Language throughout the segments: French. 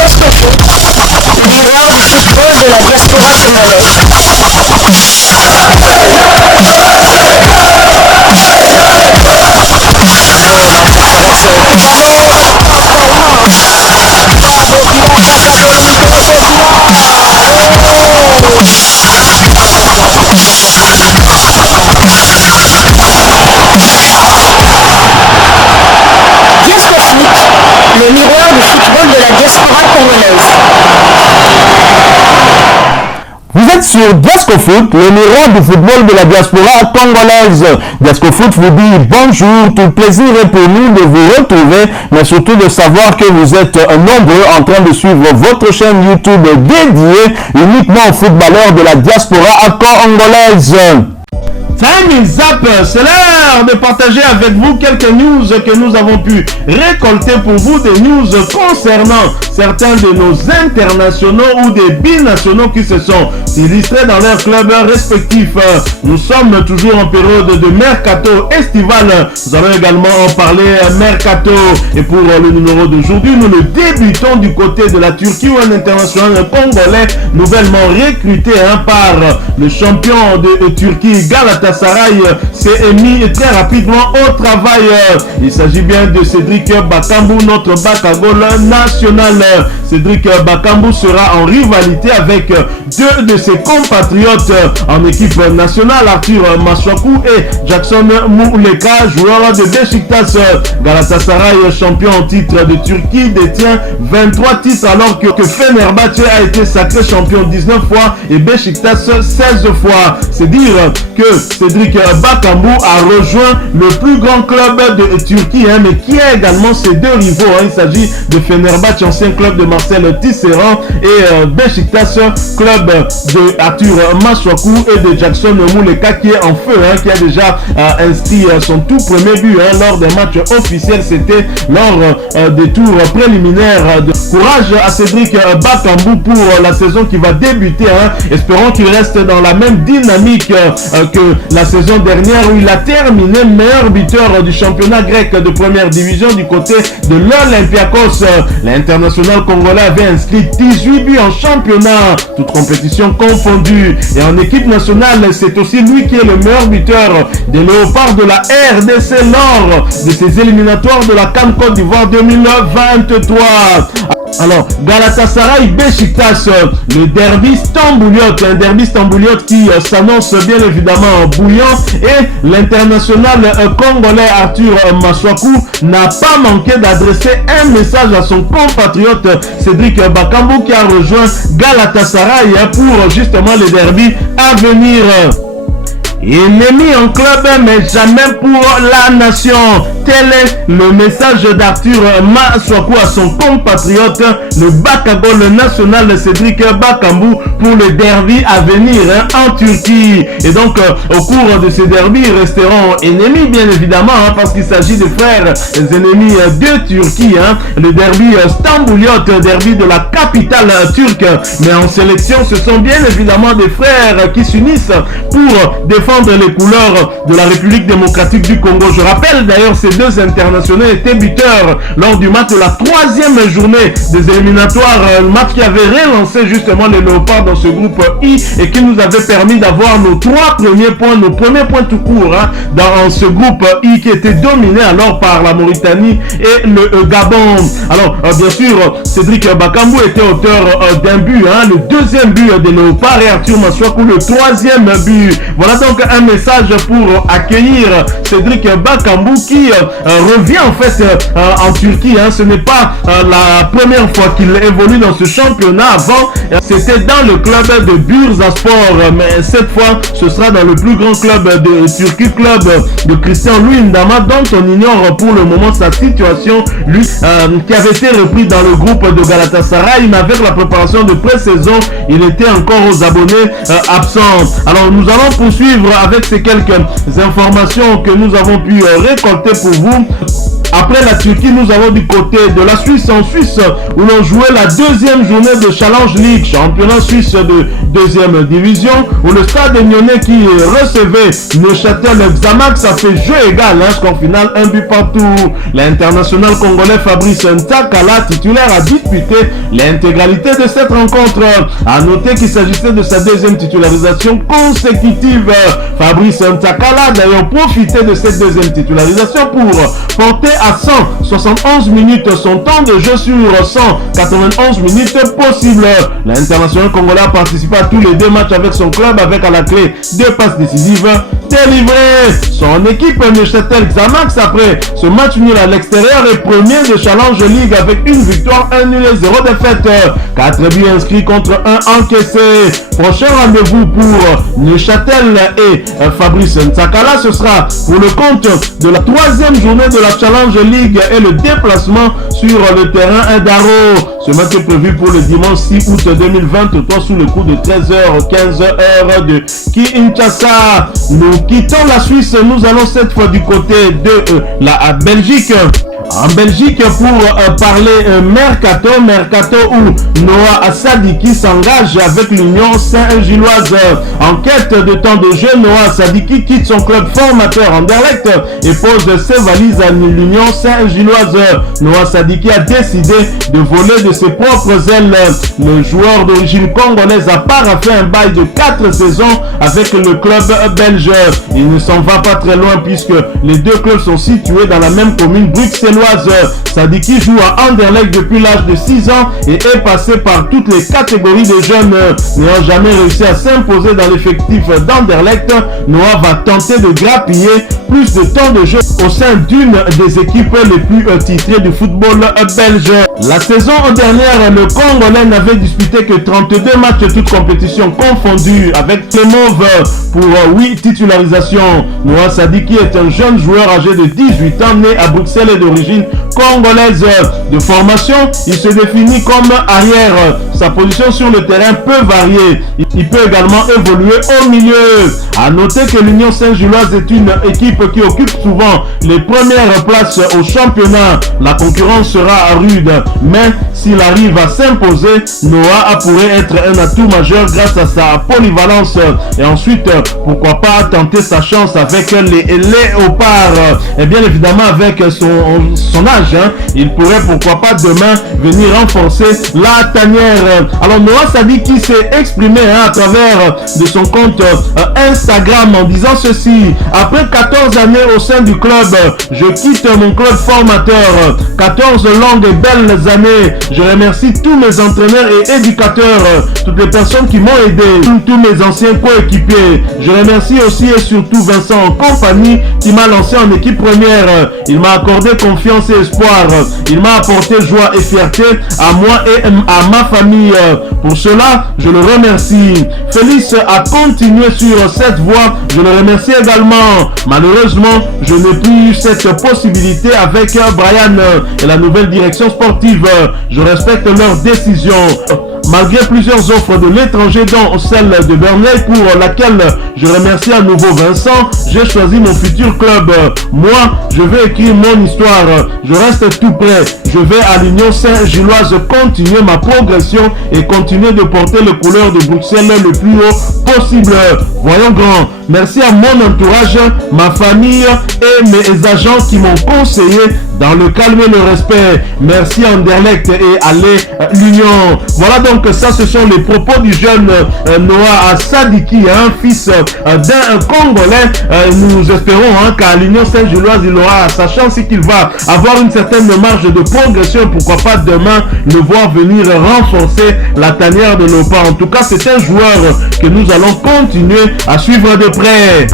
Diasco Foot, miroir du football de la diaspora congolaise. Le miroir du football de la diaspora congolaise. Vous êtes sur Diasco Foot, le miroir du football de la diaspora congolaise. Diasco Foot vous dit bonjour, tout plaisir est pour nous de vous retrouver, mais surtout de savoir que vous êtes nombreux en train de suivre votre chaîne YouTube dédiée uniquement aux footballeurs de la diaspora congolaise. Time is up, c'est l'heure de partager avec vous quelques news que nous avons pu récolter pour vous, des news concernant certains de nos internationaux ou des binationaux qui se sont illustrés dans leurs clubs respectifs. Nous sommes toujours en période de mercato estival. Nous allons également en parler mercato. Et pour le numéro d'aujourd'hui, nous le débutons du côté de la Turquie où un international congolais nouvellement recruté par le champion de Turquie Galatasaray s'est mis très rapidement au travail. Il s'agit bien de Cédric Bakambu, notre back à goal national. Cédric Bakambu sera en rivalité avec deux de ses compatriotes en équipe nationale, Arthur Masuaku et Jackson Mouleka, joueur de Beşiktaş. Galatasaray, champion en titre de Turquie, détient 23 titres alors que Fenerbahçe a été sacré champion 19 fois et Beşiktaş 16 fois. C'est dire que Cédric Bakambu a rejoint le plus grand club de Turquie, mais qui a également ses deux rivaux. Il s'agit de Fenerbahçe, ancien club de Marcel Tisserand, et Beşiktaş, club de Arthur Masuaku et de Jackson Mouleka, qui est en feu, qui a déjà inscrit son tout premier but lors des matchs officiels. C'était lors des tours préliminaires. Courage à Cédric Bakambu pour la saison qui va débuter. Espérons qu'il reste dans la même dynamique que la saison dernière où il a terminé meilleur buteur du championnat grec de première division du côté de l'Olympiakos. L'international congolais avait inscrit 18 buts en championnat, toute compétition confondue. Et en équipe nationale, c'est aussi lui qui est le meilleur buteur des Léopards de la RDC lors de ces éliminatoires de la CAN Côte d'Ivoire 2023. Alors, Galatasaray Beşiktaş, le derby stambouliote, un derby stambouliote qui s'annonce bien évidemment bouillant, et l'international congolais Arthur Masuaku n'a pas manqué d'adresser un message à son compatriote Cédric Bakambu qui a rejoint Galatasaray pour justement le derby à venir. Il n'est mis en club mais jamais pour la nation. Tel est le message d'Arthur Masuaku à son compatriote, le back à goal national Cédric Bakambu pour le derby à venir en Turquie. Et donc au cours de ces derbys, ils resteront ennemis bien évidemment parce qu'il s'agit de frères ennemis de Turquie. Le derby stambouliote, derby de la capitale turque. Mais en sélection, ce sont bien évidemment des frères qui s'unissent pour défendre les couleurs de la République démocratique du Congo. Je rappelle d'ailleurs ces deux internationaux étaient buteurs lors du match de la troisième journée des éliminatoires, le match qui avait relancé justement les Léopards dans ce groupe I et qui nous avait permis d'avoir nos trois premiers points, nos premiers points tout court dans ce groupe I qui était dominé alors par la Mauritanie et le Gabon. Alors bien sûr, Cédric Bakambu était auteur d'un but, le deuxième but des Léopards, et Arthur Masuaku le troisième but. Voilà donc un message pour accueillir Cédric Bakambu qui revient en fait en Turquie. Ce n'est pas la première fois qu'il évolue dans ce championnat. Avant, c'était dans le club de Bursaspor, mais cette fois, ce sera dans le plus grand club de Turquie, club de Christian Luyendama, dont on ignore pour le moment sa situation. Lui, qui avait été repris dans le groupe de Galatasaray, mais avec la préparation de pré-saison, il était encore aux abonnés absents. Alors, nous allons poursuivre avec ces quelques informations que nous avons pu récolter pour vous. Après la Turquie, nous allons du côté de la Suisse, en Suisse, où l'on jouait la deuxième journée de Challenge League, championnat suisse de deuxième division, où le Stade Nyonnais qui recevait Neuchâtel Xamax a fait jeu égal, score final 1 but partout. L'international congolais Fabrice Ntakala, titulaire, a disputé l'intégralité de cette rencontre. A noter qu'il s'agissait de sa deuxième titularisation consécutive. Fabrice Ntakala a d'ailleurs profité de cette deuxième titularisation pour porter à 171 minutes son temps de jeu sur 191 minutes possibles. L'international congolais a participé à tous les deux matchs avec son club, avec à la clé 2 passes décisives délivrées. Son équipe Neuchâtel Xamax, après ce match nul à l'extérieur, est premier de Challenge League avec une victoire, 1 nul et 0 défaite. 4 buts inscrits contre 1 encaissé. Prochain rendez-vous pour Neuchâtel et Fabrice Ntakala, ce sera pour le compte de la 3e journée de la Challenge League et le déplacement sur le terrain d'Aro. Ce match est prévu pour le dimanche 6 août 2023 sous le coup de 13h15 heure de Kinshasa. Nous quittons la Suisse, nous allons cette fois du côté de la Belgique. En Belgique pour parler Mercato où Noah Sadiki s'engage avec l'Union Saint-Gilloise. En quête de temps de jeu, Noah Sadiki quitte son club formateur Anderlecht et pose ses valises à l'Union Saint-Gilloise. Noah Sadiki a décidé de voler de ses propres ailes. Le joueur d'origine congolaise a paraphé un bail de 4 saisons avec le club belge. Il ne s'en va pas très loin puisque les deux clubs sont situés dans la même commune bruxelloise. Sadiki joue à Anderlecht depuis l'âge de 6 ans et est passé par toutes les catégories de jeunes. N'ayant jamais réussi à s'imposer dans l'effectif d'Anderlecht, Noah va tenter de grappiller plus de temps de jeu au sein d'une des équipes les plus titrées du football belge. La saison dernière, le Congolais n'avait disputé que 32 matchs toutes compétitions confondues avec les Mauves pour 8 titularisations. Noah Sadiki est un jeune joueur âgé de 18 ans né à Bruxelles et d'origine congolaise. De formation, il se définit comme arrière. Sa position sur le terrain peut varier. Il peut également évoluer au milieu. A noter que l'Union Saint-Gilloise est une équipe qui occupe souvent les premières places au championnat. La concurrence sera rude, mais s'il arrive à s'imposer, Noah pourrait être un atout majeur grâce à sa polyvalence. Et ensuite, pourquoi pas tenter sa chance avec les Léopards. Et bien évidemment, avec son âge, il pourrait pourquoi pas demain venir renforcer la tanière. Alors Noah Sadiki qui s'est exprimé à travers de son compte Instagram en disant ceci: après 14 années au sein du club, je quitte mon club formateur. 14 longues et belles années. Je remercie tous mes entraîneurs et éducateurs, toutes les personnes qui m'ont aidé, tous mes anciens coéquipiers. Je remercie aussi et surtout Vincent en compagnie qui m'a lancé en équipe première. Il m'a accordé confiance et espoir. Il m'a apporté joie et fierté à moi et à ma famille. Pour cela, je le remercie. Félix a continué sur cette voie. Je le remercie également. Malheureusement, je n'ai plus eu cette possibilité avec Brian et la nouvelle direction sportive. Je respecte leurs décisions. Malgré plusieurs offres de l'étranger, dont celle de Burnley, pour laquelle je remercie à nouveau Vincent, j'ai choisi mon futur club. Moi, je vais écrire mon histoire. Je reste tout prêt. Je vais à l'Union Saint-Gilloise continuer ma progression et continuer de porter les couleurs de Bruxelles le plus haut possible. Voyons grand. Merci à mon entourage, ma famille et mes agents qui m'ont conseillé dans le calme et le respect. Merci Anderlecht et allez l'Union. Voilà donc ça, ce sont les propos du jeune Noah Sadiki, fils d'un Congolais. Nous espérons qu'à l'Union Saint-Gilloise, il aura sa chance et qu'il va avoir une certaine marge de progression. Pourquoi pas demain le voir venir renforcer la tanière de nos parents. En tout cas, c'est un joueur que nous allons continuer à suivre de près.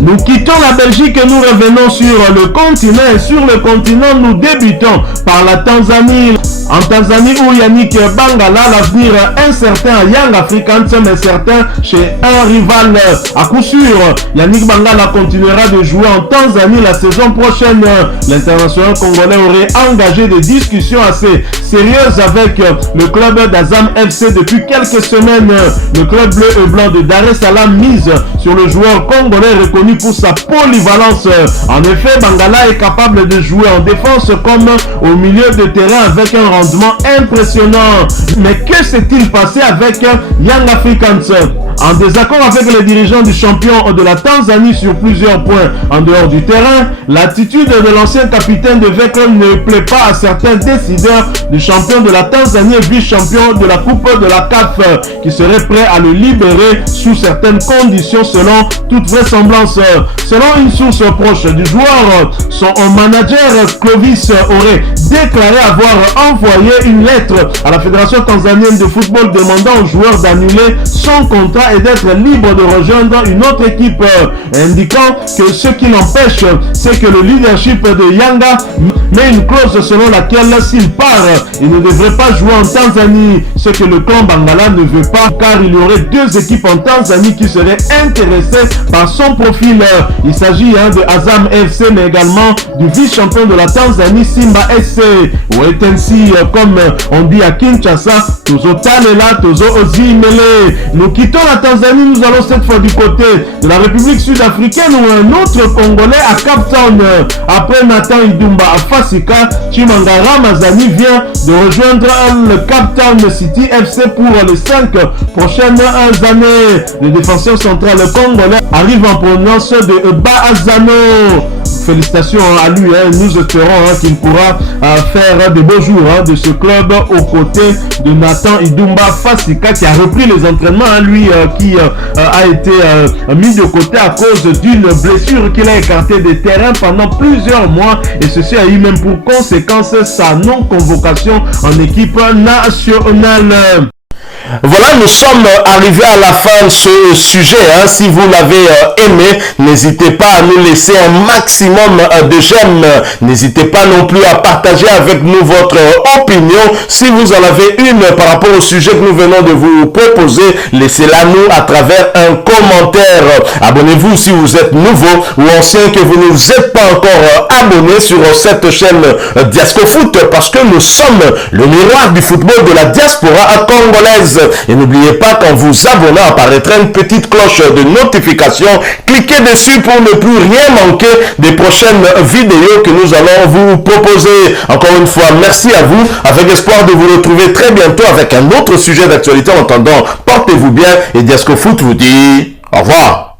Nous quittons la Belgique et nous revenons sur le continent. Et sur le continent, nous débutons par la Tanzanie. En Tanzanie où Yannick Bangala, l'avenir incertain à Young Africans mais certain chez un rival à coup sûr. Yannick Bangala continuera de jouer en Tanzanie la saison prochaine. L'international congolais aurait engagé des discussions assez sérieuses avec le club d'Azam FC depuis quelques semaines. Le club bleu et blanc de Dar es Salaam mise sur le joueur congolais reconnu pour sa polyvalence. En effet, Bangala est capable de jouer en défense comme au milieu de terrain avec un rendement impressionnant. Mais que s'est-il passé avec Young Africans? En désaccord avec les dirigeants du champion de la Tanzanie sur plusieurs points en dehors du terrain, l'attitude de l'ancien capitaine de Vecchio ne plaît pas à certains décideurs du champion de la Tanzanie et vice-champion de la Coupe de la CAF qui seraient prêts à le libérer sous certaines conditions selon toute vraisemblance. Selon une source proche du joueur, son manager Clovis aurait déclaré avoir envoyé une lettre à la Fédération tanzanienne de football demandant au joueur d'annuler son contrat et d'être libre de rejoindre une autre équipe, indiquant que ce qui l'empêche, c'est que le leadership de Yanga met une clause selon laquelle s'il part, il ne devrait pas jouer en Tanzanie, ce que le clan Bangala ne veut pas car il y aurait deux équipes en Tanzanie qui seraient intéressées par son profil. Il s'agit de Azam FC mais également du vice-champion de la Tanzanie Simba SC. Wetensi, comme on dit à Kinshasa, Tozo Talela, Tozo Ozimele. Nous quittons la Tanzanie, nous allons cette fois du côté de la République sud-africaine où un autre Congolais à Cape Town, après Nathan Idumba à Fasika, Chimangara Mazani vient de rejoindre le Cape Town City FC pour les 5 prochaines années. Le défenseur central congolais arrive en provenance de Baazano. Félicitations à lui, nous espérons qu'il pourra faire de beaux jours de ce club aux côtés de Nathan Idumba Fasika qui a repris les entraînements, lui qui a été mis de côté à cause d'une blessure qu'il a écartée des terrains pendant plusieurs mois et ceci a eu même pour conséquence sa non-convocation en équipe nationale. Voilà, nous sommes arrivés à la fin de ce sujet. Si vous l'avez aimé, n'hésitez pas à nous laisser un maximum de j'aime. N'hésitez pas non plus à partager avec nous votre opinion. Si vous en avez une par rapport au sujet que nous venons de vous proposer, laissez-la nous à travers un commentaire. Abonnez-vous si vous êtes nouveau ou ancien que vous ne vous êtes pas encore abonné sur cette chaîne Diasco Foot parce que nous sommes le miroir du football de la diaspora congolaise. Et n'oubliez pas qu'en vous abonnant apparaîtra une petite cloche de notification. Cliquez dessus pour ne plus rien manquer des prochaines vidéos que nous allons vous proposer. Encore une fois, merci à vous, avec espoir de vous retrouver très bientôt avec un autre sujet d'actualité. En attendant, portez-vous bien et Diasco Foot vous dit au revoir.